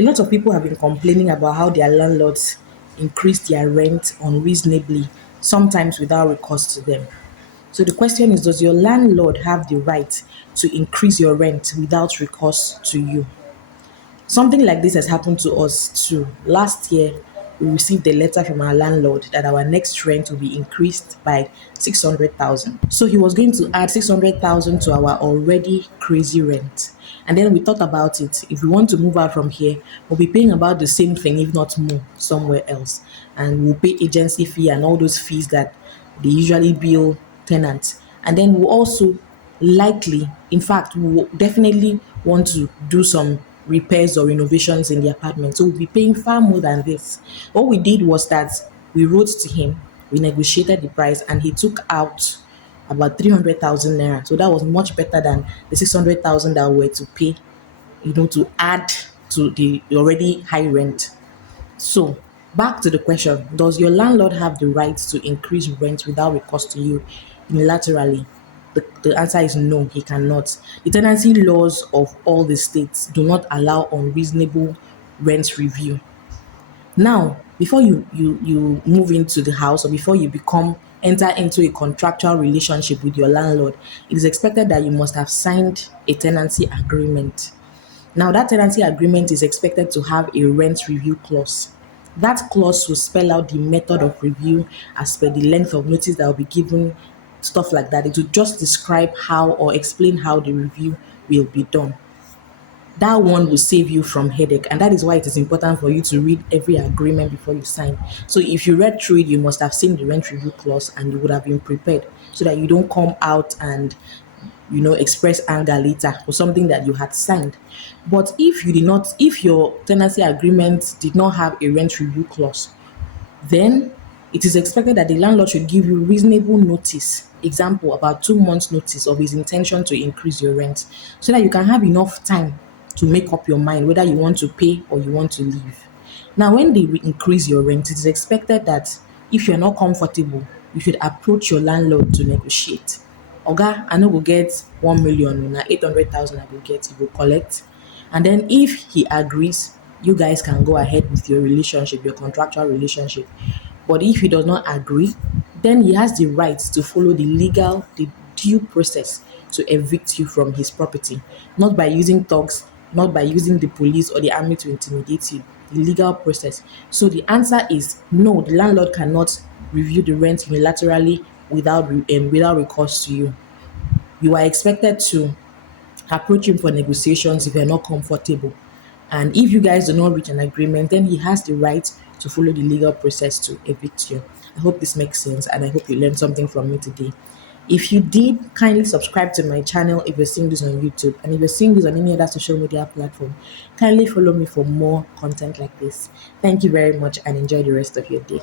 A lot of people have been complaining about how their landlords increase their rent unreasonably, sometimes without recourse to them. So the question is, does your landlord have the right to increase your rent without recourse to you? Something like this has happened to us too. Last year, we received a letter from our landlord that our next rent will be increased by 600,000. So he was going to add 600,000 to our already crazy rent. And then we thought about it. If we want to move out from here, we'll be paying about the same thing, if not more, somewhere else. And we'll pay agency fee and all those fees that they usually bill tenants. And then we'll also likely, in fact, we will definitely want to do some repairs or renovations in the apartment. So we'll be paying far more than this. What we did was that we wrote to him, we negotiated the price, and he took out about 300,000 naira. So that was much better than the 600,000 that we were to pay, to add to the already high rent. So, back to the question, does your landlord have the right to increase rent without recourse to you unilaterally? The answer is no, he cannot. The tenancy laws of all the states do not allow unreasonable rent review. Now, before you move into the house, or before you enter into a contractual relationship with your landlord, it is expected that you must have signed a tenancy agreement. Now, that tenancy agreement is expected to have a rent review clause. That clause will spell out the method of review as per the length of notice that will be given, stuff like that. It will just describe how or explain how the review will be done. That one will save you from headache, and that is why it is important for you to read every agreement before you sign. So if you read through it, you must have seen the rent review clause and you would have been prepared so that you don't come out and express anger later for something that you had signed. But if your tenancy agreement did not have a rent review clause, then it is expected that the landlord should give you reasonable notice, example, about 2 months notice of his intention to increase your rent, so that you can have enough time to make up your mind whether you want to pay or you want to leave. Now, when they increase your rent, it is expected that if you're not comfortable, you should approach your landlord to negotiate. Oga, I no go get 1 million, na 800,000 I go get, you go collect. And then if he agrees, you guys can go ahead with your relationship, your contractual relationship. But if he does not agree, then he has the right to follow the due process to evict you from his property, not by using thugs, not by using the police or the army to intimidate you, the legal process. So the answer is no, the landlord cannot review the rent unilaterally without recourse to you. You are expected to approach him for negotiations if you're not comfortable. And if you guys do not reach an agreement, then he has the right to follow the legal process to evict you. I hope this makes sense and I hope you learned something from me today. If you did, kindly subscribe to my channel if you're seeing this on YouTube. And if you're seeing this on any other social media platform, kindly follow me for more content like this. Thank you very much and enjoy the rest of your day.